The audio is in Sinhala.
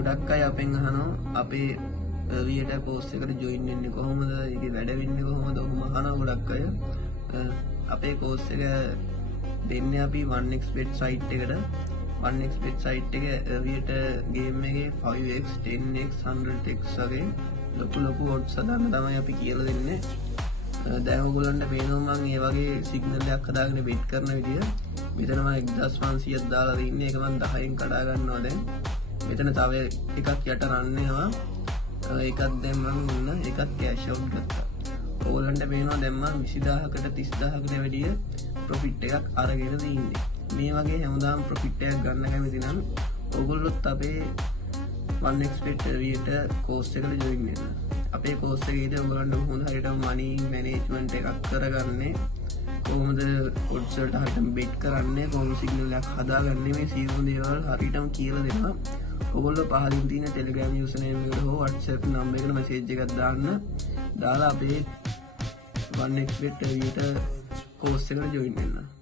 ගොඩක් අය අපෙන් අහනවා අපේ එර්ලියට කෝස් එකට ජොයින් වෙන්නේ කොහොමද? ඒකේ වැඩ වෙන්නේ කොහොමද? ඔහොම අහනවා ගොඩක් අය. අපේ කෝස් එක දෙන්නේ අපි 1xbet site එකට. 1xbet site එක එර්ලියට ගේම් එකේ 5x 10x 100x වගේ ලොකු odds හදාන්න තමයි අපි කියලා දෙන්නේ. දැන් ඔයගොල්ලන්ට පේනවා මම මේ වගේ සිග්නල් එකක් හදාගෙන බෙට් කරන විදිය. මෙතන මම 1500ක් දාලා තින්නේ. ඒක මම 10න් කඩා ගන්නවා දැන්. මෙතන තව එකක් යට රන් වෙනවා. ඒකත් දැන් මම ඉන්න ඒකත් කැෂ් අවුට් ගත්තා. ඕගොල්ලන්ට පේනවා දැන් මම 20000කට 30000කට වැඩිය ප්‍රොෆිට් එකක් අරගෙන තින්නේ. මේ වගේ හැමදාම ප්‍රොෆිට් එකක් ගන්න කැමති නම් ඕගොල්ලොත් අපේ 1xbet එර්ලියට කෝස් එකට ජොයින් වෙන්න. අපේ කෝස් එකේදී ඔයගොල්ලන්ට හොඳ හරියට මනි මැනේජ්මන්ට් එකක් කරගන්නේ කොහොමද odds වලට හරියටම බෙට් කරන්නේ කොහොමද සිග්නල් එකක් හදාගන්නේ මේ සියලු දේවල් හරියටම කියලා දෙනවා. ඔයගොල්ලෝ පහලින් තියෙන Telegram username එකට හෝ WhatsApp number එකට message එකක් දාන්න. දාලා අපේ 1xbet එර්ලියට කෝස් එකට ජොයින් වෙන්න.